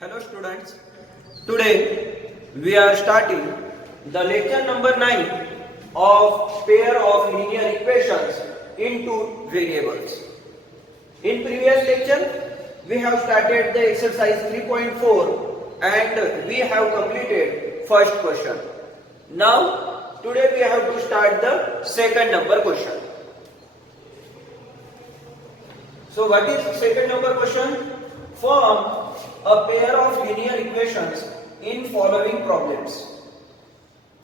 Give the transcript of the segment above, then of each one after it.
Hello students, today we are starting the lecture number 9 of pair of linear equations in two variables. In previous lecture we have started the exercise 3.4 and we have completed first question. Now today we have to start the second number question. So what is second number question? Form a pair of linear equations in following problems.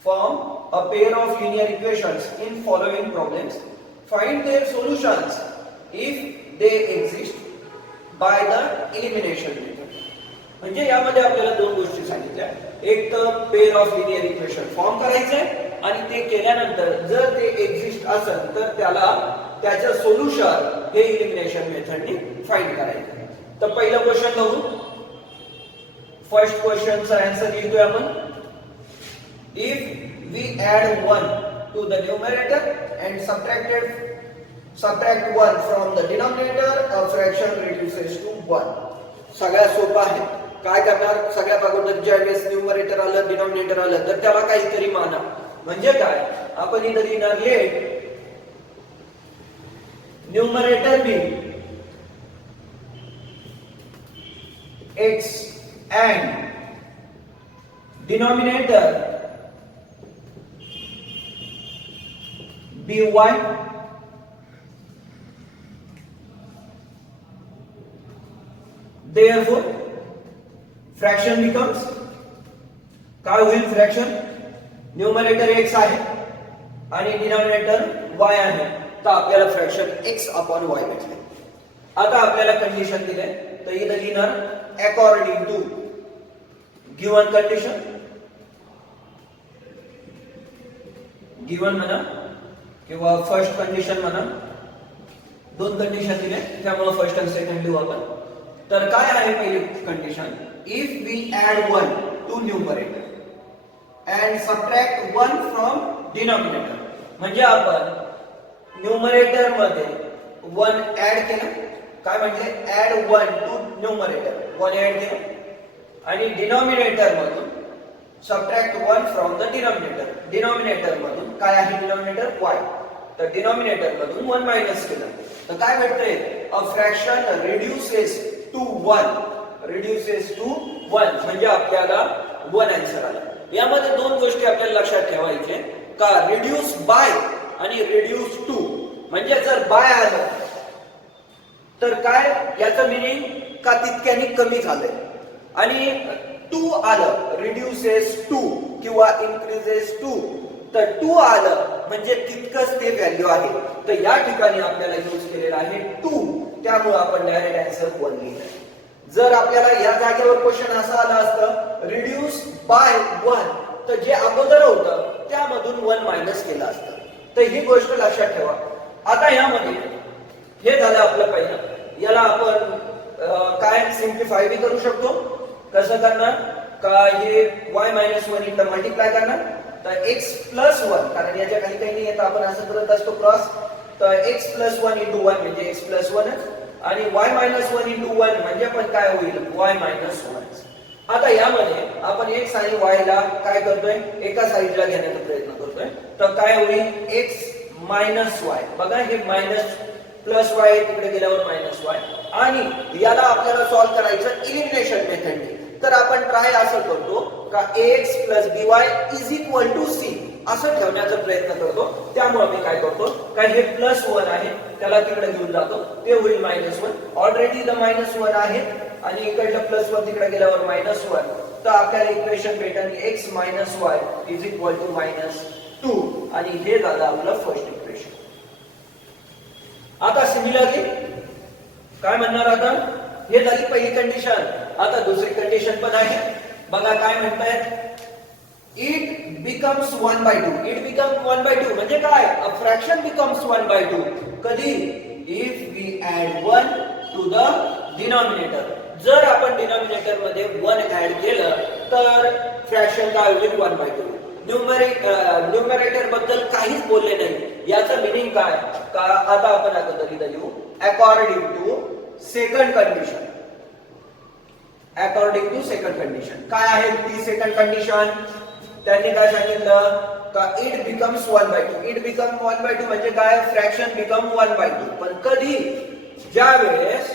Form a pair of linear equations in following problems. Find their solutions if they exist by the elimination method. म्हणजे यामध्ये आपल्याला दोन गोष्टी सांगितल्या. एक तर pair of linear equation form करायचे आणि ते केल्यानंतर जर ते एक्झिस्ट असेल तर त्याला त्याचं सोल्युशन हे एलिमिनेशन मेथडने फाइंड करायचं. तर पहिलं क्वेश्चन बघू. फर्स्ट क्वेश्चनचा आन्सर लिहितोय आपण. If we add 1 to the numerator and subtract 1 from the denominator, a fraction reduces to 1. सगळ्यात सोपं आहे. काय करणार? सगळ्यात अगोदर ज्यावेळेस न्यूमरेटर आलं डिनॉमिनेटर आलं तर त्याला काहीतरी माना. म्हणजे काय? आपण इथे लिहिणार let numerator be x and denominator by. Therefore fraction becomes काय होईल? फ्रॅक्शन न्यूमरेटर x आहे आणि डिनॉमिनेटर y आहे तर आपल्याला फ्रॅक्शन x अपॉन y भेटले. आता आपल्याला कंडिशन दिले तर इथे लिहिणार according to given condition. Given म्हणा किंवा फर्स्ट कंडिशन म्हणा, दोन कंडिशन दिले त्यामुळे फर्स्ट आणि सेकंड लिहू आपण. तर काय आहे पहिली condition? If we add 1 to numerator and subtract 1 from denominator. म्हणजे आपण न्यूमरेटर मध्ये 1 ऍड केलं. काय म्हणजे ऍड 1 टू न्यूमरेटर 1 ऍड केलं आणि डिनॉमिनेटर मधून subtract 1 from the denominator. Denominator मधून काय आहे? Denominator y. तर डिनॉमिनेटर मधून 1 मायनस केलं तर काय भेटतंय? A fraction reduces to 1. Reduces to 1 म्हणजे आपल्याला 1 आन्सर आला. यामध्ये दोन गोष्टी आपल्याला लक्षात ठेवायचे का रिड्यूस बाय आणि रिड्यूस टू. म्हणजे जर बाय आलं तर काय याचं मीनिंग का तितक्याने कमी झालंय आणि टू आलं रिड्यूसेस टू किंवा इन्क्रीजेस टू तर टू आलं म्हणजे तितकंच ते व्हॅल्यू आहे. तर या ठिकाणी आपल्याला यूज केलेला आहे टू त्यामुळे आपण डायरेक्ट आन्सर 1 लिहिलं. जर आपल्याला या जागेवर क्वेश्चन असा आला असतं रिड्यूस बाय 1 तर जे अगोदर होतं त्यामधून 1 मायनस केलं असतं. तर ही गोष्ट लक्षात ठेवा. आता यामध्ये हे झालं आपलं पहिलं. याला आपण काय सिम्प्लिफाय बी करू शकतो. कसं करणार? का हे y मायनस 1 इकडे मल्टिप्लाय करणार तर x प्लस 1 कारण याच्या काही काही नाही येत आपण असं करत असतो क्रॉस. तर x प्लस 1 इंटू 1 म्हणजे x प्लस 1 आणि y मायनस 1 इंटू 1 म्हणजे पण काय होईल? y minus 1. आता यामध्ये आपण x आणि y ला काय करतोय? एका साईडला घेण्याचा प्रयत्न करतोय. तर काय होईल? x minus y. बघा हे मायनस प्लस y तिकडे गेल्यावर मायनस y आणि याला आपल्याला सॉल्व्ह करायचं एलिमिनेशन मेथडने. तर आपण ट्राय असं करतो का ax plus by is equal to c असं ठेवण्याचा प्रयत्न करतो. त्यामुळे मी काय करतो का हे प्लस 1 आहे त्याला तिकडे घेऊन जातो ते होईल मायनस 1. ऑलरेडी द मायनस 1 आहे आणि इकडलं प्लस 1 तिकडे गेल्यावर मायनस 1 तर आपल्याला इक्वेशन भेटेल x minus y is equal to minus 2 आणि हे झालं आपलं फर्स्ट इक्वेशन. आता सिमिलरली काय म्हणणार? आता हे झाली पहिली कंडिशन. आता दुसरी कंडिशन पण आहे. बघा काय म्हणतायत? It becomes 1/2. इट बिकम्स 1/2 म्हणजे काय? अ फ्रॅक्शन बिकम्स 1/2 कधी? If we add 1 to the denominator. जर आपण डिनॉमिनेटर मध्ये 1 ऍड केलं तर फ्रॅक्शन काय होईल? 1/2. न्यूमरेटर बद्दल काहीच बोलले नाही. याचं मीनिंग काय? का आता आपण अगोदर लिहू according to second condition. According to second condition. काय आहे ती सेकंड कंडिशन? त्यांनी काय सांगितलं का इट बिकम्स 1/2. इट बिकम 1/2 म्हणजे काय? Fraction become 1/2. पण कधी? ज्या वेळेस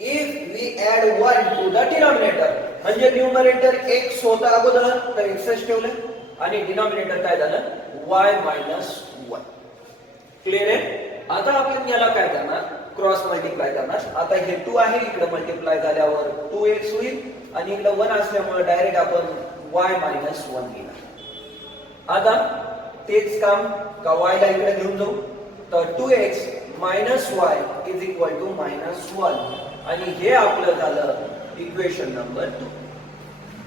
if we add 1 to the denominator, म्हणजे न्यूमरेटर x होता अगोदर तर x ठेवले आणि डिनॉमिनेटर काय झालं y मायनस 1. क्लिअर आहे? आता आपण याला काय करणार? क्रॉस मल्टिप्लाय करणार. आता हे 2 आहे, इकडे मल्टिप्लाय झाल्यावर 2x होईल आणि इकडे 1 असल्यामुळे डायरेक्ट आपण y मायनस 1 घेणार. आता तेच काम का y ला इकडे घेऊन जाऊ तर 2x minus y is equal to minus 1 आणि हे आपलं झालं इक्वेशन नंबर 2.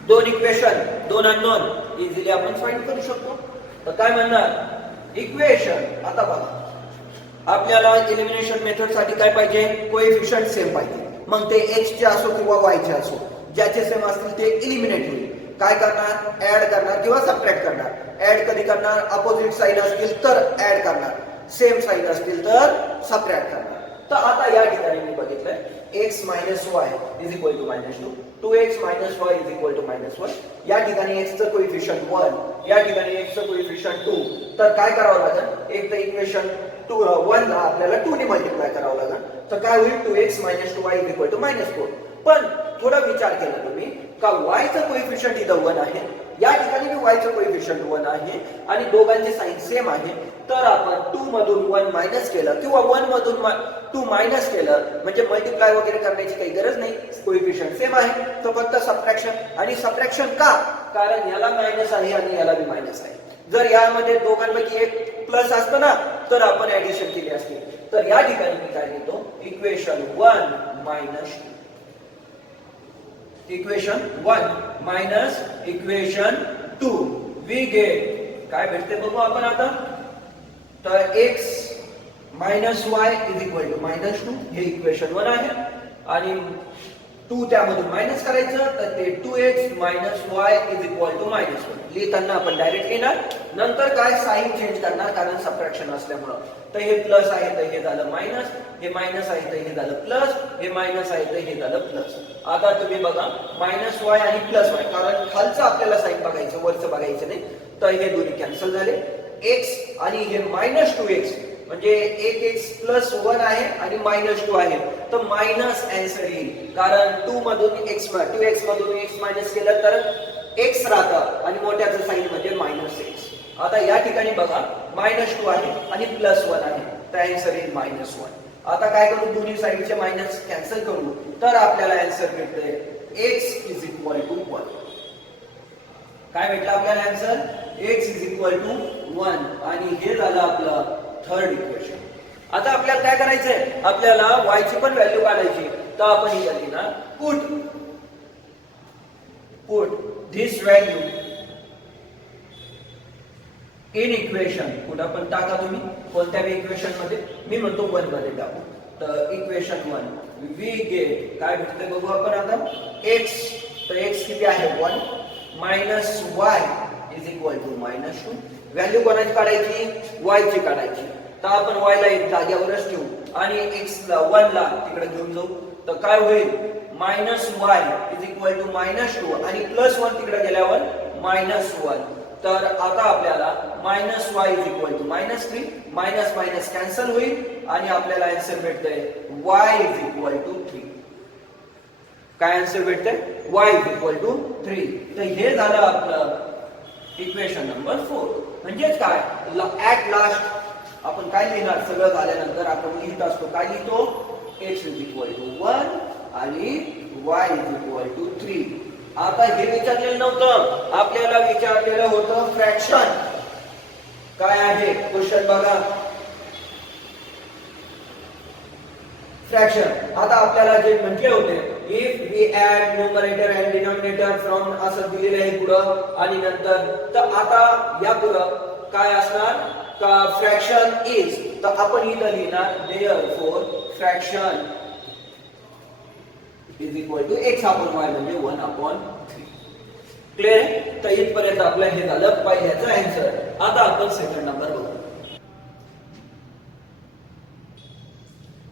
दोन इक्वेशन, दोन अननोन इझिली आपण फाइंड करू शकतो. तर काय म्हणणार? इक्वेशन. आता बघा आपल्याला एलिमिनेशन मेथड साठी काय पाहिजे? कोएफिशिएंट सेम पाहिजे. मग ते x चे असो किंवा y चे असो, ज्याचे सेम असतील ते एलिमिनेट होईल. काय करणार? ऍड करणार किंवा सबट्रॅक्ट करणार. ऍड कधी करणार? अपोजिट साइन असतील तर ऍड करणार, सेम साइन असतील तर सबट्रॅक्ट करणार. तर आता या ठिकाणी मी बघितलंय x minus y is equal to minus 2, 2x minus y is equal to minus 1. या ठिकाणी x चं कोएफिशिएंट 1, या ठिकाणी x चं कोएफिशिएंट 2. तर काय करावं लागेल? एक तर इक्वेशन 1 ला आपल्याला 2 ने मल्टिप्लाय करावं लागेल. तर काय होईल? 2x minus 2y is equal to minus 4. पण थोडा विचार केला तुम्ही का y चं कोएफिशिएंट इथं 1 आहे, या ठिकाणी y चं कोएफिशिएंट 1 आहे आणि दोघांचे साइन सेम आहे. तर आपण 2 मधून 1 मायनस केलं किंवा 1 मधून 2 मायनस केलं म्हणजे मल्टिप्लाय वगैरे करण्याची काही गरज नाही, कोएफिशिएंट सेम आहे. तर फक्त सबट्रॅक्शन. आणि सबट्रॅक्शन का? कारण याला मायनस आहे आणि याला बी मायनस आहे. जर यामध्ये दोघांपैकी एक प्लस असतं ना तर आपण ऍडिशन केली असती. तर या ठिकाणी मी काय लिहितो? Equation 1 minus 2. Equation 1 minus equation 2 we get काय भेटते बघू आपण आता. तर x minus y is equal to minus 2 हे इक्वेशन 1 आहे आणि 2 त्यामधून मायनस करायचं तर ते 2x minus y is equal to minus 1. लिहिताना आपण डायरेक्ट लिहिणार, नंतर काय साइन चेंज करणार कारण सबट्रॅक्शन असल्यामुळे. तर हे प्लस आहे तर हे झालं मायनस, हे मायनस आहे तर हे झालं प्लस, हे मायनस आहे तर हे झालं प्लस. आता तुम्ही बघा मायनस y आणि प्लस y, कारण खालचं आपल्याला साइन बघायचं वरचं बघायचं नाही. तर हे दोन्ही कॅन्सल झाले. x आणि हे मायनस 2x म्हणजे 1x प्लस 1 आहे आणि मायनस 2 आहे. तर मायनस आन्सर येईल कारण 2 मधून x 2x मधून x मायनस केलं तर x राहतं आणि मोठ्याचं साइन म्हणजे मायनस x. आता या ठिकाणी बघा मायनस 2 आहे आणि प्लस 1 आहे तर आन्सर येईल मायनस 1. आता काय करू? दोन्ही साइडचे मायनस कॅन्सल करू तर आपल्याला आन्सर मिळतंय x इज इक्वल टू 1. काय भेटलं आपल्याला answer? x is equal to 1 आणि हे झालं आपलं थर्ड इक्वेशन. आता आपल्याला काय करायचंय? आपल्याला y ची पण व्हॅल्यू काढायची. तर आपण ही झाली ना put this value in equation. कुठं पण टाका तुम्ही कोणत्याही इक्वेशन मध्ये. मी म्हणतो 1 मध्ये टाकू. तर इक्वेशन 1 वी गेट काय भेटते बघू आपण आता. x तर x किती आहे 1 minus y is equal to minus 2. Value कोणाची काढायची? y ची काढायची. तर आपण y ला एक जागेवरच ठेवू आणि x ला 1 ला तिकडे घेऊन जाऊ. तर काय होईल? Minus y is equal to minus 2 आणि प्लस 1 तिकडे गेल्यावर मायनस 1. तर आता आपल्याला minus y is equal to minus 3, minus minus cancel होईल आणि आपल्याला आन्सर भेटतंय y इज इक्वल टू 3. काय आन्सर भेटतंय? y is equal to 3. तर हे झालं आपलं इक्वेशन नंबर 4. म्हणजेच काय? ऍट लास्ट आपण काय लिहिणार? सगळं झाल्यानंतर आपण लिहित असतो काय लिहितो? x इज इक्वल टू 1 आणि y इज इक्वल टू 3. आता हे विचारलेलं नव्हतं, आपल्याला विचारलेलं होतं फ्रॅक्शन. काय आहे क्वेश्चन बघा. फ्रॅक्शन. आता आपल्याला जे म्हटले होते if we add numerator and denominator from असं दिलेलं आहे पुढं आणि नंतर. तर आता या पुढं काय असणार का फ्रॅक्शन इज. तर आपण इथं लिहिणार therefore fraction is equal to x upon y म्हणजे 1/3. क्लिअर? तर इथपर्यंत आपलं हे झालं पहिल्याचं आन्सर. आता आपण सेकंड नंबर बघू.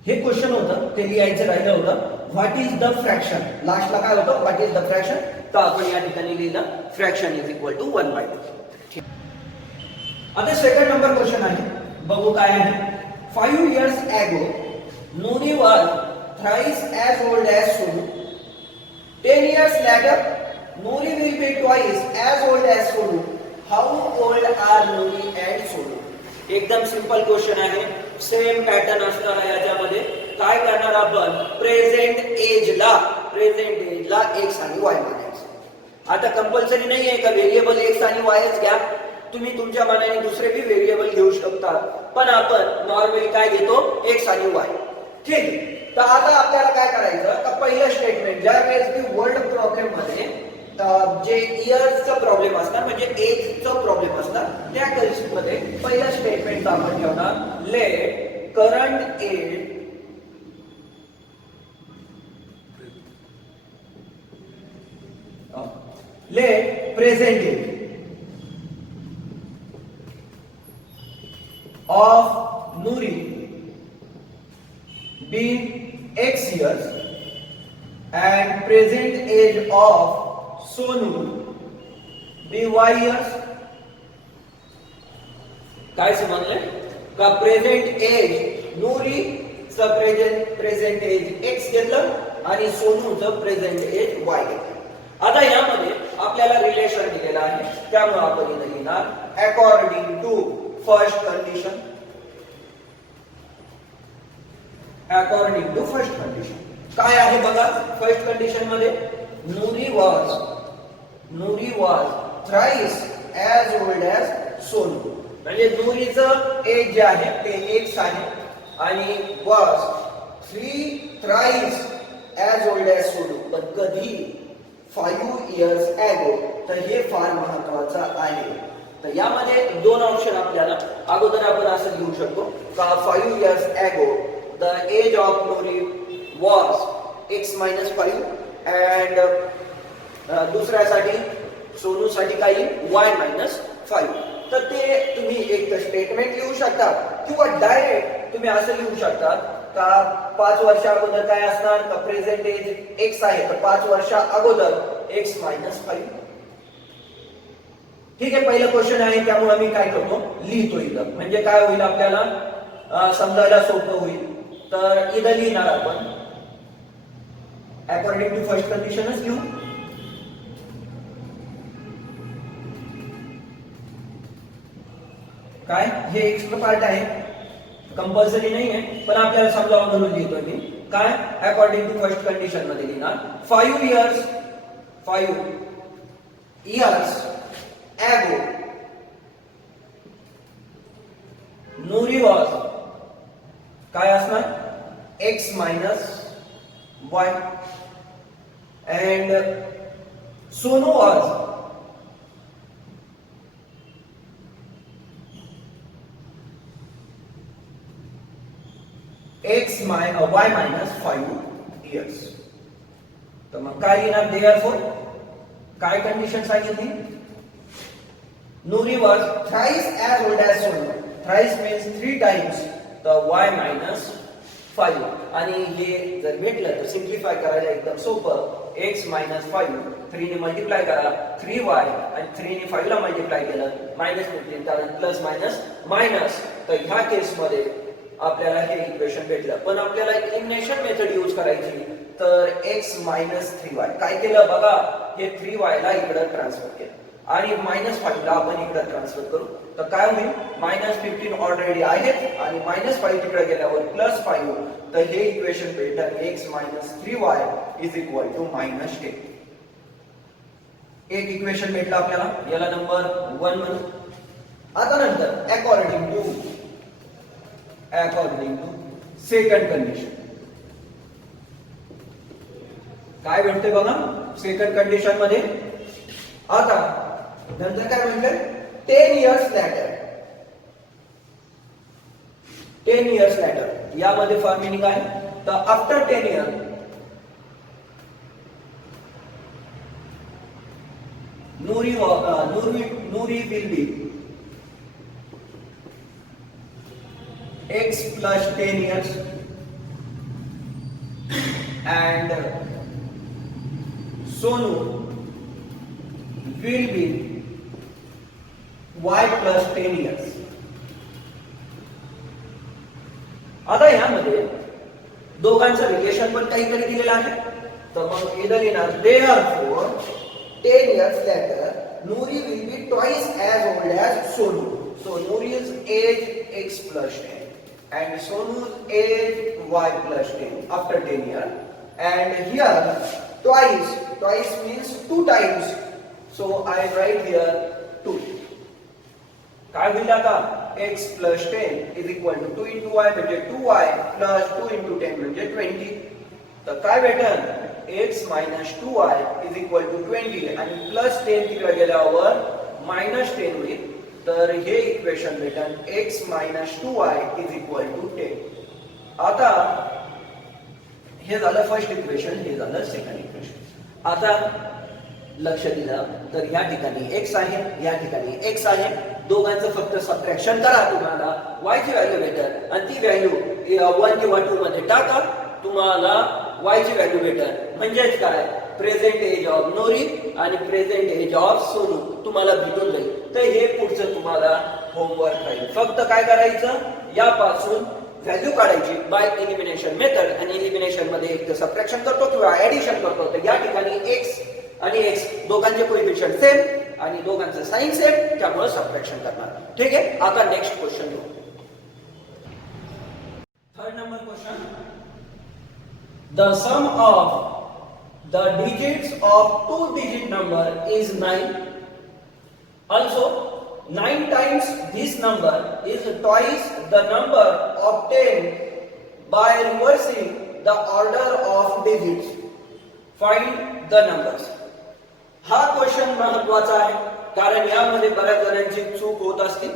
हे क्वेश्चन होतं, ते लिहायचं राहिलं होतं. व्हॉट इज द फ्रॅक्शन, लास्टला काय होतं, व्हॉट इज द फ्रॅक्शन, तर आपण या ठिकाणी लिहिलं फ्रॅक्शन इज इक्वल टू 1/2. आता सेकंड नंबर क्वेश्चन आहे, बघू काय आहे. 5 years ago Nuri was thrice as old as Sonu. 10 years later Nuri will be twice as old as Sonu. How old are Nuri and Sonu? एकदम simple question आहे, same pattern असणार आहे याच्यामध्ये. काय करणार आपण, प्रेझेंट एजला एक्स आणि वाय मानायचं. आता कंपल्सरी नाही आहे का व्हेरिएबल एक्स आणि वायच घ्या, तुम्ही तुमच्या मनाने दुसरे बी व्हेरिएबल घेऊ शकता, पण आपण नॉर्मली काय घेतो, एक्स आणि वाय. ठीक आहे. तर आता आपल्याला काय करायचं, तर पहिलं स्टेटमेंट ज्या वेळेस की वर्ल्ड प्रॉब्लेम मध्ये जे इयर्सचा प्रॉब्लेम असणार म्हणजे एजचा प्रॉब्लेम असणार, त्या केसमध्ये पहिलं स्टेटमेंट आपण ठेवणार, let current age let present age of Nuri being X years and present age of Sonu be Y years. काय समजले का, प्रेझेंट एज नूरी च प्रेझेंट एज एक्स घेतलं आणि सोनूचं प्रेझेंट एज वाय घेतलं. आता यामध्ये आपल्याला रिलेशन दिलेलं आहे, त्यामुळे आपण इथे लिहिणार according to first condition. According to first condition काय आहे बघा, फर्स्ट कंडिशन मध्ये Noori was thrice as old as Sonu, म्हणजे नूरीचं एज जे आहे ते एक्स आहे आणि was thrice as old as Sonu, पण कधी 5 years ago, तर हे फार महत्वाचं आहे. तर यामध्ये दोन ऑप्शन आपल्याला, अगोदर आपण असं घेऊ शकतो का 5 years ago the age of Nuri was x minus 5 and दुसऱ्यासाठी सोनूसाठी काही y minus 5. तर ते तुम्ही एक स्टेटमेंट लिहू शकता किंवा डायरेक्ट तुम्ही असं लिहू शकता का 5 वर्षा अगोदर काय असणार, का प्रेझेंट एज x आहे तर 5 वर्षा अगोदर x minus 5. ठीक आहे, पहिलं क्वेश्चन आहे त्यामुळे मी काय करतो, लिहितो इथं, म्हणजे काय होईल आपल्याला समजायला सोपं होईल. तर इथं लिहिणार आपण अकॉर्डिंग टू फर्स्ट कंडिशनच घेऊ. काय हे एक्स्ट्रा पार्ट आहे, कंपल्सरी नाही आहे, पण आपल्याला समजावं म्हणून लिहितोय मी. काय अकॉर्डिंग टू फर्स्ट कंडिशन मध्ये लिहिणार 5 years ago Nuri was काय असणार, x minus y and Sonu was y minus 5 years. तर मग काय येणार, देअरफॉर काय कंडिशन सांगितली, Nuri was thrice as old as Sonu. Thrice means 3 times the y minus 5. आणि हे जर भेटलं तर सिम्प्लिफाय करायला एकदम सोपं, x minus 5 3 ने मल्टिप्लाय करा, 3y आणि 3 ने 5 ला मल्टिप्लाय केलं, मायनस भेटले कारण प्लस मायनस मायनस. तर ह्या केस मध्ये आपल्याला हे इक्वेशन भेटलं, पण आपल्याला एलिमिनेशन मेथड यूज करायची. तर x minus 3y काय केलं बघा, हे 3y ला इकडे ट्रान्सफर केलं आणि -5 ला आपण इकडे ट्रान्सफर करू. तर काय होईल, -15 ऑलरेडी आहेत आणि -5 तिकडे गेल्यावर +5, तर हे इक्वेशन भेटलं x minus 3y is equal to -10. एक इक्वेशन भेटलं आपल्याला, याला नंबर 1 म्हणू. आता नंतर अकॉर्डिंग टू सेकंड कंडिशन काय भेटते बघा सेकंड कंडिशन मध्ये. आता नंतर काय म्हणतात, 10 years later यामध्ये फॉर मिनिंग आहे, तर after 10 years Nuri will be x plus 10 years and Sonu will be y plus 10 years. आता यामध्ये दोघांचं रिलेशन पण काहीतरी दिलेलं आहे. तर मग इथं लिहिणार therefore 10 years later Nuri will be twice as old as Sonu. So Nuri's age x plus 10 and Sonu's age y plus 10 after 10 years. And here twice means 2 times. So I write here 2. काय होईल आता x plus 10 is equal to 2 into y म्हणजे 2y plus 2 into 10 म्हणजे 20. तर काय भेटेल x minus 2y is equal to 20 आणि plus 10 तिकडे गेल्यावर minus 10 होईल. तर हे इक्वेशन भेटेल x minus 2y is equal to 10. आता हे झालं फर्स्ट इक्वेशन, हे झालं सेकंड इक्वेशन. आता लक्ष दिलं तर या ठिकाणी x आहे, या ठिकाणी x आहे. दोघांचं फक्त सबट्रॅक्शन करा, तुम्हाला y ची व्हॅल्यू भेटेल आणि ती व्हॅल्यू 1 किंवा 2 मध्ये टाका, तुम्हाला y ची व्हॅल्यू भेटेल. म्हणजेच काय प्रेझेंट एज ऑफ नोरी आणि प्रेझेंट एज ऑफ सोनू तुम्हाला भेटून जाईल. तर हे पुढचं तुम्हाला होमवर्क राहील. फक्त काय करायचं यापासून व्हॅल्यू काढायची बाय एलिमिनेशन मेथड आणि एलिमिनेशन मध्ये एक सबट्रॅक्शन करतो किंवा ऍडिशन करतो. तर या ठिकाणी x आणि x दोघांचे कोएफिशिएंट सेम आणि दोघांचं साइन सेम, त्यामुळे सबट्रॅक्शन करणार. ठीक आहे. आता नेक्स्ट क्वेश्चन घेऊ. Third number question. The sum of the digits of 2-digit number is 9. Also, 9 times this number is twice the number obtained by reversing the order of digits. Find the numbers. हा question महत्वाचा आहे कारण यामध्ये बऱ्याच जणांची चूक होत असते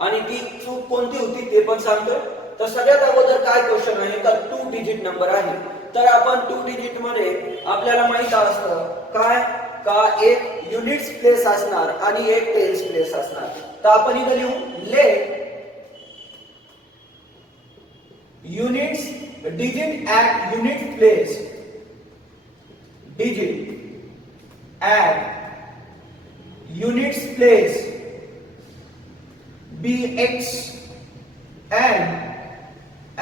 आणि ती चूक कोणती होती ते पण सांगतोय. तर सगळ्यात अगोदर काय क्वेश्चन आहे तर 2 डिजिट नंबर आहे. तर आपण 2 डिजिट मध्ये आपल्याला माहित असतं काय का एक युनिट्स प्लेस असणार आणि एक टेन्स प्लेस असणार. तर आपण इथे लिहू let units digit at unit place digit at units place bx and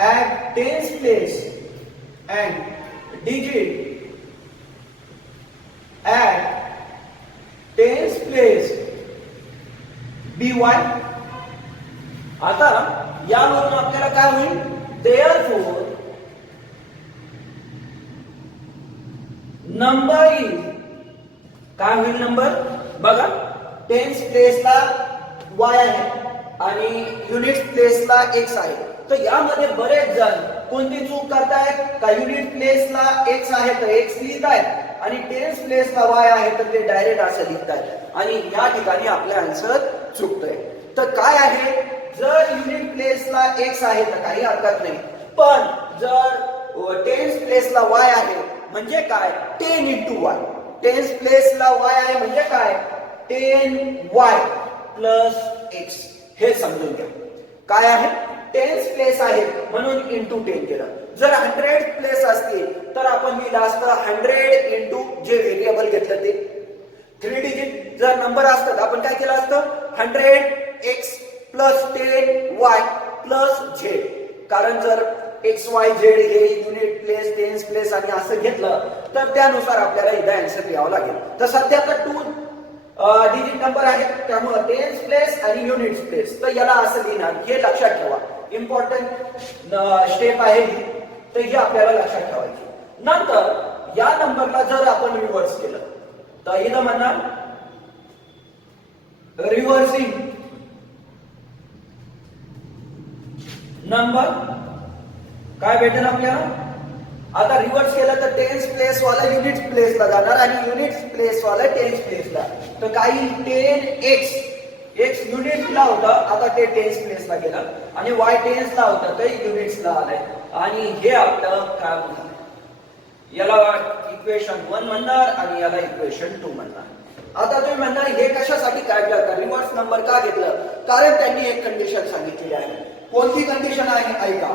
at tens place and digit at tens place by. आता यावरून आपल्याला काय होईल therefore नंबर इज काय होईल नंबर बघा टेन्स प्लेसला y आहे आणि युनिट प्लेसला x आहे. तर यामध्ये बरेच जण कोणती चूक करतायत का युनिट प्लेसला x आहे तर x लिहितायत आणि टेन्स प्लेसला y आहे तर ते डायरेक्ट असं लिहितायत आणि या ठिकाणी आपला आन्सर चुकतोय. तर काय आहे जर युनिट प्लेसला x आहे तर काही हरकत नाही, पण जर टेन्स प्लेसला y आहे म्हणजे काय 10 into y. टेन्स प्लेसला y आहे म्हणजे काय 10y plus x. हे समजून घ्या काय आहे टेन्स प्लेस आहे म्हणून इंटू 10 केलं. जर 100 प्लेस असतील तर आपण लिहिलं असतं 100 इंटू जे व्हेरिएबल घेतलं ते 3 डिजिट जर नंबर असतात आपण काय केलं असतं 100x plus 10y plus z. कारण जर एक्स वाय झेड हे युनिट प्लेस टेन्स प्लेस आणि असं घेतलं तर त्यानुसार आपल्याला इथं आन्सर लिहावं लागेल. तर सध्या आता 2 डिजिट नंबर आहे त्यामुळे टेन्स प्लेस आणि युनिट्स प्लेस. तर याला असं लिहिणार हे लक्षात ठेवा. इम्पॉर्टंट स्टेप आहे ही, तर ही आपल्याला लक्षात ठेवायची. नंतर या नंबरला जर आपण रिव्हर्स केलं तर इथं म्हणणार रिव्हर्सिंग नंबर काय भेटेल आपल्याला. आता रिव्हर्स केलं तर टेन्स प्लेस वाला युनिट्स प्लेसला जाणार आणि युनिट्स प्लेस वाला टेन्स प्लेसला. तर काही 10x x युनिट्सला होता आता ते टेन्स प्लेसला गेला आणि y टेन्सला होता ते युनिट्सला आलाय आणि हे आपलं काय होणार याला इक्वेशन 1 म्हणणार आणि याला इक्वेशन 2 म्हणणार. आता तुम्ही म्हणणार हे कशासाठी काढलं का रिव्हर्स नंबर का घेतलं कारण त्यांनी एक कंडिशन सांगितलेली आहे. कोणती कंडिशन आहे ऐका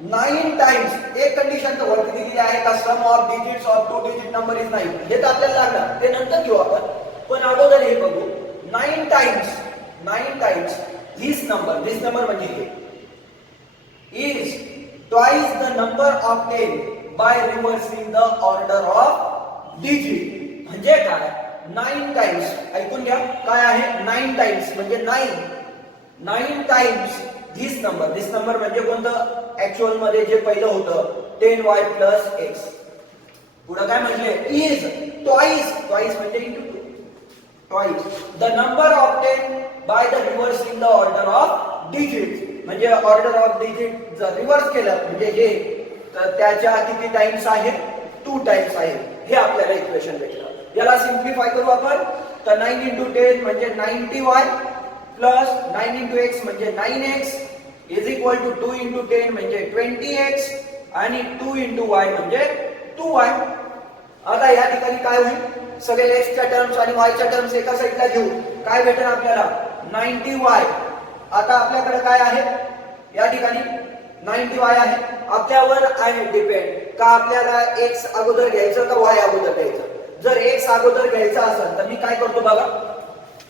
9 टाइम्स एक कंडिशन तर वरती दिलेली आहे का sum of digits of 2 digit number is 9, हे तर आपल्याला लागणार, ते नंतर घेऊ आपण. पण अगोदर हे बघू. 9 टाइम्स दिस नंबर म्हणजे हे is twice the number of 10 by reversing the order of digit. म्हणजे काय? 9 टाइम्स, ऐकून घ्या काय आहे 9 टाइम्स म्हणजे 9 टाइम्स दिस नंबर म्हणजे कोणतं? ऍक्च्युअल मध्ये जे पहिलं होतं 10y प्लस x. पुढे काय म्हटले? इज ट्वाइस म्हणजे into 2. Twice the number of 10 by the reversing the order of digit. म्हणजे ऑर्डर ऑफ डिजिट जर रिव्हर्स केलं म्हणजे हे, तर त्याच्या किती टाइम्स आहे? 2 टाइम्स आहे. हे आपल्याला इक्वेशन भेटलं. याला सिम्प्लिफाय करू आपण. तर 9 into 10 म्हणजे 90y प्लस 9 into x म्हणजे 9x is equal to 2 into 10 म्हणजे 20x आणि 2 into y म्हणजे 2y. आता या ठिकाणी काय होईल? सगळे x च्या टर्म्स आणि y च्या टर्म्स एका साईडला घेऊ. काय भेटेल आपल्याला? 90y. आता आपल्याकडे काय आहे? या ठिकाणी 90y आहे. आपल्यावर आहे डिपेंड का आपल्याला x अगोदर घ्यायचं का y अगोदर घ्यायचं. जर x अगोदर घ्यायचा असेल तर मी काय करतो बघा,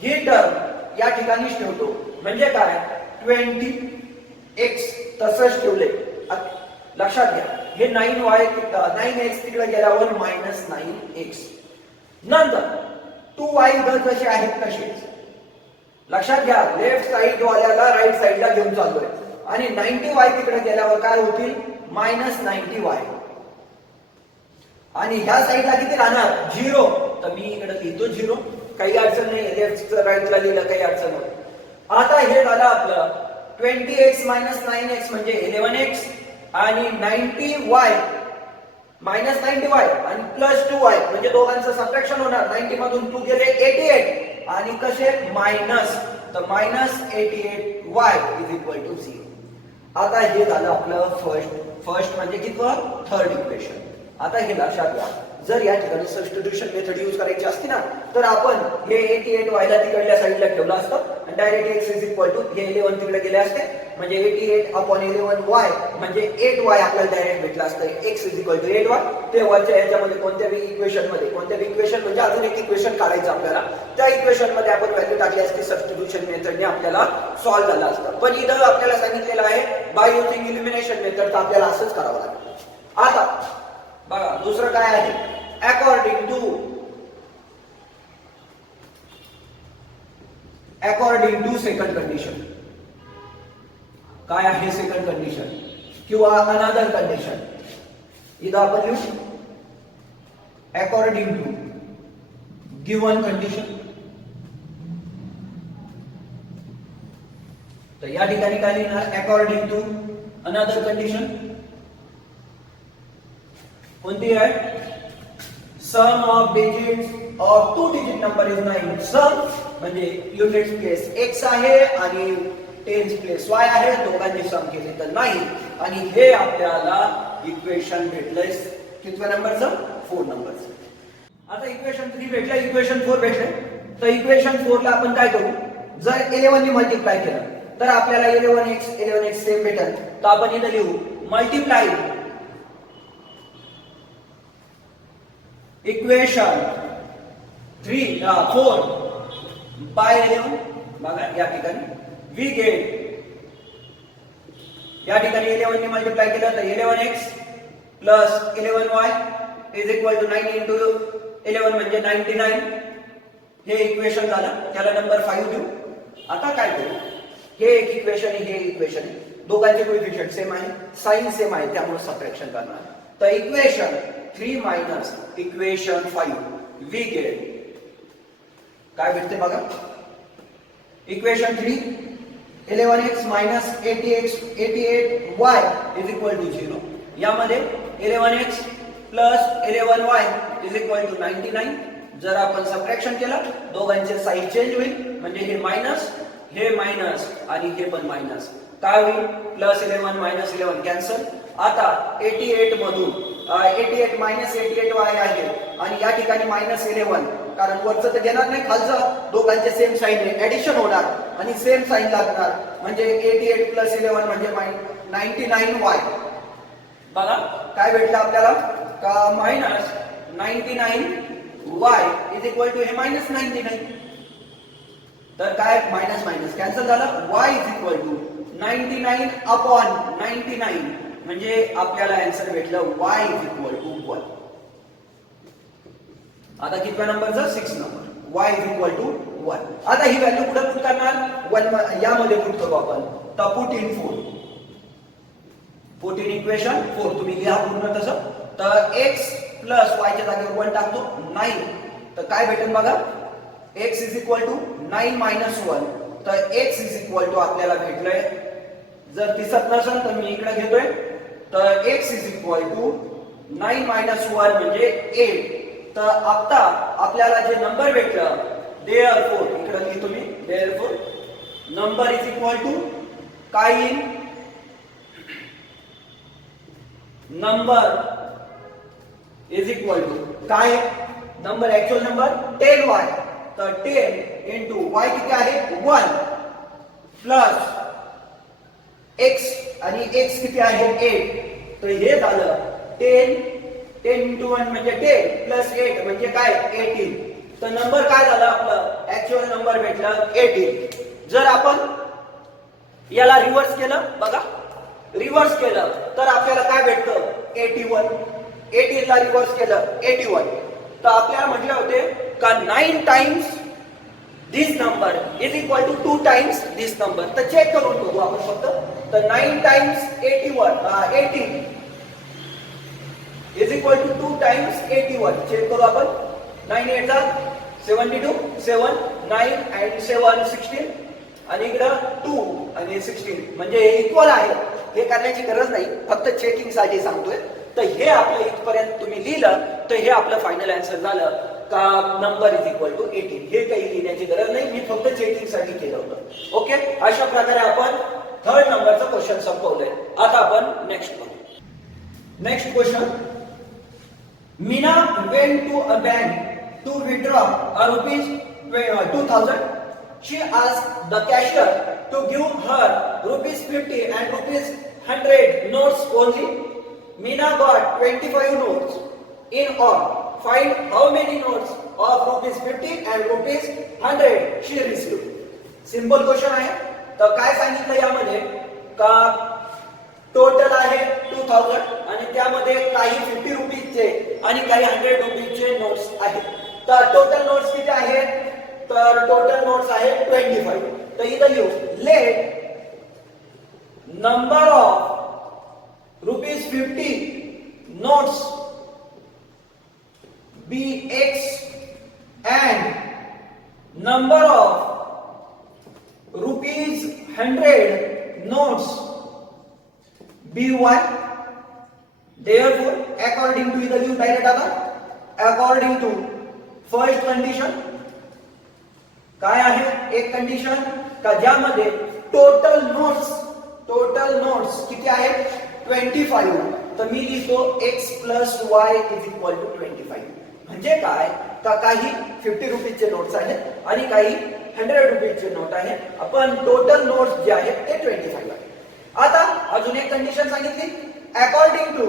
ही टर्म या ठिकाणीच ठेवतो. म्हणजे काय? 20x तसंच ठेवले. लक्षात घ्या हे 9x तिकडे गेल्यावर मायनस 9x. नंतर 2y जसे आहेत तसेच. लक्षात घ्या लेफ्ट साइड वाल्याला राईट साइडला घेऊन चाललोय आणि 90y तिकडे गेल्यावर काय होतील? Minus 90y. आणि ह्या साइडला किती राहणार? 0. तर मी इकडे लिहितो 0, काही अडचण नाही. लेफ्ट राईटला लिहिलं काही अडचण नाही. आता हे झालं आपलं 20x मायनस 9x म्हणजे 11x आणि 90y मायनस 90y आणि प्लस 2y म्हणजे दोघांचं सबट्रॅक्शन होणार. 90 मधून 2 गेले 88 आणि कसे मायनस, तर minus 88y is equal to 0. आता हे झालं आपलं फर्स्ट म्हणजे कितवं? Third equation. आता हे लक्षात घ्या, जर या ठिकाणी सबस्टिट्यूशन मेथड यूज करायची असती ना तर आपण हे 88y ला तिकडल्या साईडला ठेवलं असतं आणि direct x is equal to हे 11 तिकडे गेले असते म्हणजे 88 अपॉन 11y म्हणजे 8y आपल्याला डायरेक्ट भेटलं असतं. x is equal to 8y. ते वरच्या याच्यामध्ये कोणत्याही इक्वेशन म्हणजे अजून एक इक्वेशन काढायचं आपल्याला. त्या इक्वेशन मध्ये आपण व्हॅल्यू टाकली असती सबस्टिट्यूशन मेथडने आपल्याला सॉल्व्ह झालं असतं. पण इथं आपल्याला सांगितलेलं आहे बाय युजिंग इलिमिनेशन मेथड, तर आपल्याला असंच करावं लागेल. आता बघा दुसरं काय आहे? According to second condition. काय आहे सेकंड कंडिशन किंवा अनदर कंडिशन? इथं आपण लिहू अकॉर्डिंग टू गिवन कंडिशन. तर या ठिकाणी काय लिहिणार? According to another condition. कोणती आहे? Sum of digits of 2 digit number is 9. Sum म्हणजे युनिट प्लेस x आहे आणि टेन्स प्लेस y आहे, दोघांची सम केली तर 9. आणि हे आपल्याला इक्वेशन भेटलंय कितव्या नंबरचं? 4 नंबरचं. आता इक्वेशन 3 भेटलं, इक्वेशन 4 भेटले. तर इक्वेशन 4 ला आपण काय करू? जर 11 ने मल्टिप्लाय केलं तर आपल्याला 11x सेम भेटेल. तर आपण इथे लिहू मल्टिप्लाय इक्वेशन 4 बाय 11. बघा या ठिकाणी वी गेट, या ठिकाणी 11 ने मल्टिप्लाय केलं तर 11x plus 11y is equal to 9 into 11 म्हणजे 99. हे इक्वेशन झालं, त्याला नंबर 5 देऊ. आता काय करू? हे एक इक्वेशन आहे, हे इक्वेशन आहे, दोघांचे कोएफिशिएंट सेम आहे, साइन सेम आहे, त्यामुळे सबट्रॅक्शन करणार. तर equation 3 minus equation 5 we get काय भेटते बघा? Equation 3 11x minus 88y is equal to 0. यामध्ये 11x plus 11y is equal to 99. जर आपण सबट्रॅक्शन केलं दोघांचे साइन चेंज होईल म्हणजे हे मायनस आणि हे पण मायनस. काय होईल? Plus 11 minus 11 cancel. आता 88 मधून 88 मायनस 88y आहे आणि या ठिकाणी मायनस 11 कारण वरचं तर घेणार नाही, खालचं दोघांचे सेम साइन आहे, ऍडिशन होणार आणि सेम साइन लागणार म्हणजे 88 प्लस 11 म्हणजे 99y बघा काय भेटलं आपल्याला का minus 99 y is equal to हे मायनस 99. तर काय मायनस मायनस कॅन्सल झालं, y is equal to 99 upon 99 म्हणजे आपल्याला आन्सर भेटलं y इज इक्वल टू 1. आता कितव्या नंबरचा 6 number y is equal to 1. आता ही व्हॅल्यू कुठे पुट करणार 1 यामध्ये पुट करू आपण. तर put in 4, put in equation 4 तुम्ही लिहा पूर्ण तसं. तर x प्लस y च्या जागेवर 1 टाकतो 9. तर काय भेटेल बघा x is equal to 9 minus 1. तर x इज इक्वल टू आपल्याला भेटलंय, जर दिसत नसेल तर मी इकडे घेतोय. तर x is equal to 9 minus 1 म्हणजे 8. तर आता आपल्याला जे नंबर भेटलं देअरफोर इकडे लिहितो मी therefore number is equal to काय येईल, नंबर इज इक्वल टू काय नंबर ऍक्च्युअल नंबर 10y. तर 10 इंटू y किती आहे 1 प्लस x आणि x किती आहे 8. तर हे झालं 10 इंटू 1 म्हणजे 10 प्लस 8 म्हणजे काय 18. तर नंबर काय झाला आपलं ऍक्च्युअल नंबर भेटला 18. जर आपण याला रिव्हर्स केलं बघा रिव्हर्स केलं तर आपल्याला काय भेटतं 81. 18 ला रिव्हर्स केलं 81. तर आपल्याला म्हटले होते का 9 times this number is equal to 2 times this number. तर चेक करून बघू आपण फक्त. तर 9 times 18 is equal to 2 times 81. Check करू आपण. 9 8 72 7 9 and 7 16 आणि इकडं 2 आणि 16 म्हणजे इक्वल आहे. हे करण्याची गरज नाही, फक्त चेकिंग साठी सांगतोय. तर हे आपलं इथपर्यंत तुम्ही लिहिलं तर हे आपलं फायनल आन्सर झालं का नंबर इज इक्वल टू 18. हे काही लिहिण्याची गरज नाही, मी फक्त चेकिंग साठी केलं होतं. ओके, अशा प्रकारे आपण थर्ड नंबरचं क्वेश्चन संपवलंय. आता आपण नेक्स्ट बघू. Next question, Meena went to a bank to withdraw a rupees 2000. She asked the cashier to give her rupees 50 and rupees 100 notes only. Meena got 25 notes in all. Find how many notes of rupees 50 and rupees 100 she received. Simple question आहे. तर काय सांगितलं यामध्ये का total आहे 2000 आणि त्यामध्ये काही 50 रुपीजचे आणि काही 100 रुपीजचे नोट्स आहेत. तर टोटल नोट्स किती आहेत, तर टोटल नोट्स आहेत 25. तर इथं लिहू let number of rupees 50 notes be x and number of rupees 100 notes be y. Therefore according to इथं लिहू डायरेक्ट आता according to फर्स्ट कंडिशन काय आहे, एक कंडिशन का ज्यामध्ये टोटल नोट्स किती आहेत 25. तर मी लिहितो x plus y is equal to 25. म्हणजे काय का काही 50 रुपीजचे नोट्स आहेत आणि काही 100 रुपीजचे नोट आहेत. आपण टोटल नोट्स जे आहेत ते 25 आहे. आता अजून एक कंडिशन सांगितली अकॉर्डिंग टू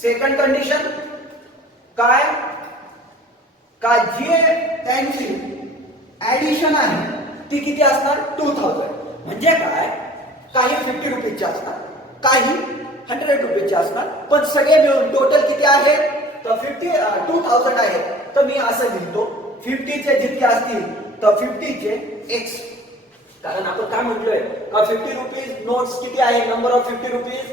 सेकंड कंडिशन काय का जे त्यांची ऍडिशन आहे ती किती असणार 2000. म्हणजे काय काही 50 रुपीजचे असणार काही 100 रुपीजचे असणार पण सगळे मिळून टोटल किती आहे तर 2000 आहे. तर मी असं लिहितो 50 चे जितके असतील तर 50 चे x. कारण आपण काय म्हटलोय का 50 रुपीज नोट्स किती आहे नंबर ऑफ 50 रुपीज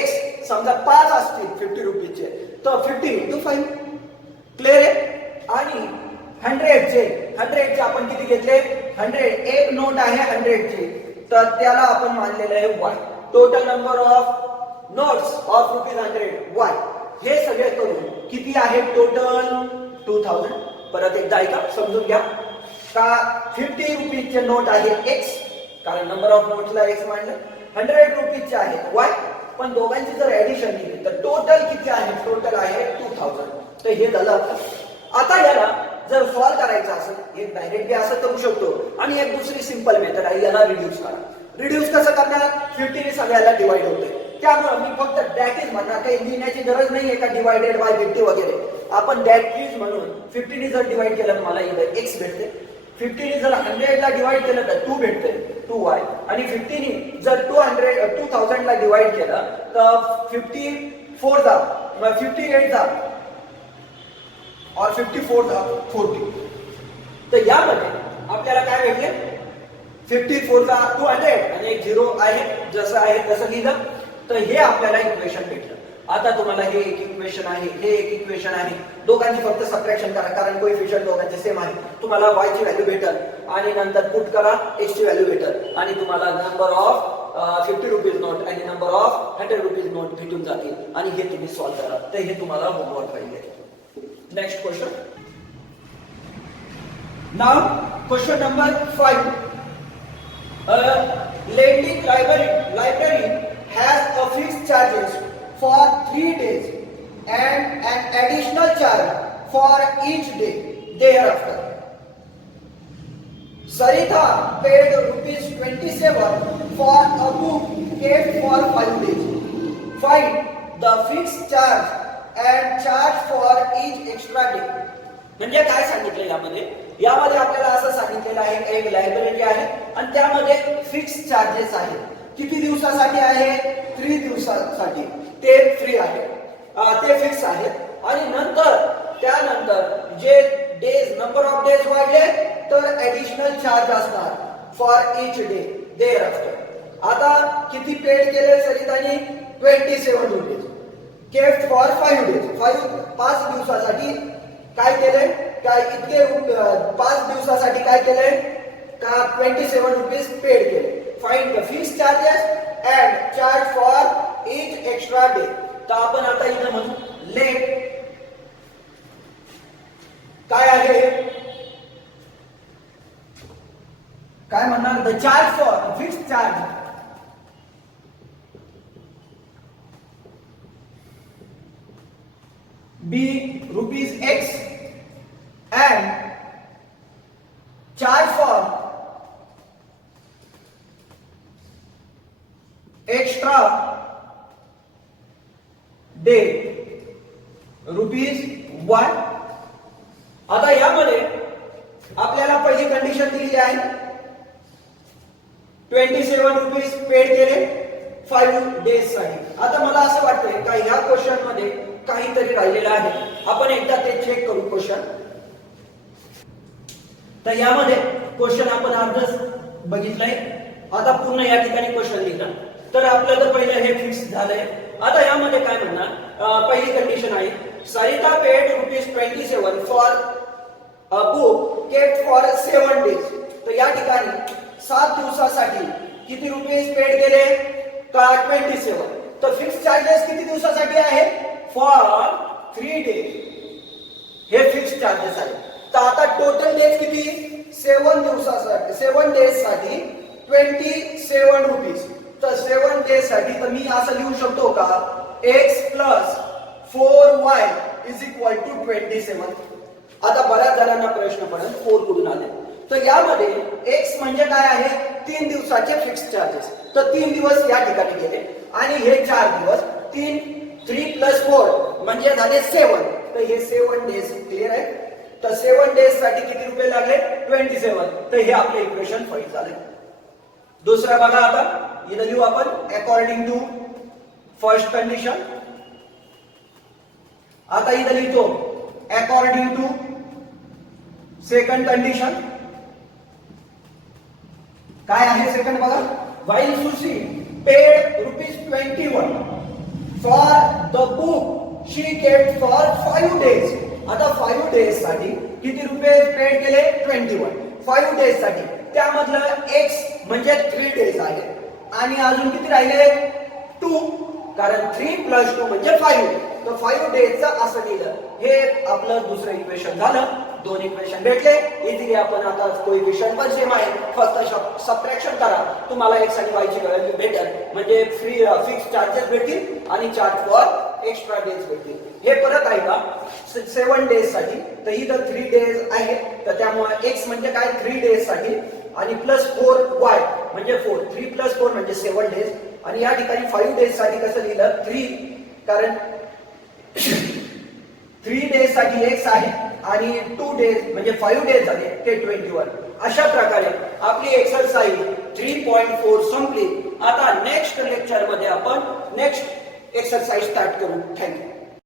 x. समजा 5 असतील 50 रुपीजचे तर 50 into 5. क्लिअर आहे. आणि 100 चे आपण किती घेतले 100 एक नोट आहे 100 ची तर त्याला आपण मानलेलं आहे y. Total number of notes of rupees 100 y. हे सगळे करून किती आहे टोटल 2000. परत एकदा ऐका समजून घ्या का 50 रुपीजचे नोट आहे x कारण नंबर ऑफ नोट्सला x मानलं. 100 रुपीजचे आहे y पण दोघांची जर ऍडिशन केली तर टोटल किती आहे टोटल आहे 2000. तर हे झालं आपलं. आता याला जर सॉल्व करायचं असेल एक डायरेक्टली असं करू शकतो आणि एक दुसरी सिंपल मेथड आहे याला रिड्यूस करा. रिड्यूस कसं करणार 50 ने सगळ्याला डिवाइड होते त्यामुळे मी फक्त दॅट इज म्हणणार, काही लिहिण्याची गरज नाहीये का डिवायडेड बाय 50 वगैरे. आपण दॅट इज म्हणून 50 ने जर डिवाइड केलं तर मला इथं x भेटते. 50 ने जर 100 ला डिवाइड केलं तर 2 भेटते, 2y. आणि 50 ने जर 2000 ला डिवाइड केलं तर 54 चा 58 चा और 54 चा 40. तर यामध्ये आपल्याला काय भेटले, 54 चा 200 आणि एक 0 आहे, जसं आहे तसं लिहिलं. तर हे आपल्याला इक्वेशन भेटलं. आता तुम्हाला हे एक इक्वेशन आहे, हे एक इक्वेशन आहे, दोघांची फक्त सबट्रॅक्शन करा कारण कोएफिशियंट दोघांचे सेम आहे. तुम्हाला y ची व्हॅल्यू भेटेल आणि नंतर पुट करा, x ची व्हॅल्यू भेटेल आणि तुम्हाला नंबर ऑफ 50 रुपीज नोट आणि नंबर ऑफ 100 रुपीज नोट भेटून जातील आणि हे तुम्ही सॉल्व्ह करा. तर हे तुम्हाला होमवर्क पाहिजे. Next question. Now question number 5. Lending library has a fixed charges for 3 days and an additional charge for each day thereafter. Sarita paid ₹27 for a book kept for 5 days. Find the fixed charge and charge for each extra day. म्हणजे काय सांगितलं यामध्ये आपल्याला असं सांगितलेलं आहे, एक library आहे आणि त्यामध्ये फिक्स चार्जेस आहेत. किती दिवसासाठी आहे, 3 दिवसासाठी ते फ्री आहे, ते फिक्स आहेत. आणि त्यानंतर जे डेज, नंबर ऑफ डेज वाढले तर ऍडिशनल चार्ज असणार for each day thereafter. आता किती पेड केले सरिताने, 27 रुपीज. केफ्ट फॉर 5 डेज, 5 दिवसासाठी काय केले, काय इतके 5 दिवसासाठी काय केले का 27 रुपीज पेड केले. Find the fix charges and charge for each extra day. तर आपण आता इथे म्हणू लेट काय आहे, काय म्हणणार, the charge for fix charge be rupees x and charge for extra day ₹1. आता यामध्ये आपल्याला पहिली कंडिशन दिलेली आहे, 27 रुपीज पेड केले 5 डेज साठी. आता मला असं वाटतंय का ह्या क्वेश्चन मध्ये काहीतरी राहिलेलं आहे, आपण एकदा ते चेक करू क्वेश्चन. तर यामध्ये क्वेश्चन आपण अर्धच बघितलंय, आता पूर्ण या ठिकाणी क्वेश्चन लिहिला. तर आपलं तर पहिलं हे फिक्स झालंय. आता यामध्ये काय म्हणणार, पहिली कंडिशन आहे Sarita paid ₹27 for a book kept for 7 days. तर या ठिकाणी 7 दिवसासाठी किती रुपीज पेड केले का 27. तर फिक्स चार्जेस किती दिवसासाठी आहे, फॉर 3 डेज, हे फिक्स चार्जेस आहे. तर आता टोटल डेज किती, 7 दिवसासाठी, 7 डेज साठी 27 रुपीज. तर 7 डेज साठी तर मी असं लिहू शकतो का, x + 4y = 27. आता बऱ्याच जणांना प्रश्न पडेल 4 कुठून आले. तर यामध्ये x म्हणजे काय आहे, 3 दिवसाचे फिक्स चार्जेस. तर 3 दिवस या ठिकाणी गेले आणि हे 4 दिवस, 3 + 4 म्हणजे झाले 7. तर हे 7 डेज क्लिअर आहे. तर 7 डेज साठी किती रुपये लागले, 27. तर हे आपले इक्वेशन 5 झाले. दुसरा बघा, आता इथं लिहू आपण अकॉर्डिंग टू फर्स्ट कंडिशन. आता इथं लिहितो अकॉर्डिंग टू सेकंड कंडिशन. काय आहे सेकंड बघा, while sushi paid ₹21 for the book she kept for 5 days. आता 5 डेज साठी किती रुपये पेड केले, 21. 5 डेज साठी त्यामधलं x म्हणजे 3 डेज आहे आणि अजून किती राहिले, 2, कारण 3 + 2 म्हणजे 5. तर 5 डेजचं असं लिहिलं. हे आपलं दुसरं इक्वेशन झालं. 2 इक्वेशन भेटले. इथे आपण आता कोएफिशियंट पण सेम आहे, फक्त सबट्रॅक्शन करा, तुम्हाला x आणि y ची व्हॅल्यू भेटेल. म्हणजे फिक्स चार्जेस भेटतील आणि चार्ज फॉर एक्स्ट्रा डेज भेटतील. हे परत आहे का 7 डेज साठी. तर इथं 3 डेज आहे, तर त्यामुळे x म्हणजे काय, 3 डेज साठी आणि +4y म्हणजे 4. 3 + 4 म्हणजे 7 डेज आणि या ठिकाणी 5 डेज साठी कसं लिहिलं 3, कारण 3 डेज साठी x आहे आणि 2 डेज म्हणजे 5 डेज झाले ते 21. अशा प्रकारे आपली एक्सरसाइज 3.4 संपली. आता नेक्स्ट लेक्चर मध्ये आपण नेक्स्ट एक्सरसाइज स्टार्ट करू. थँक्यू.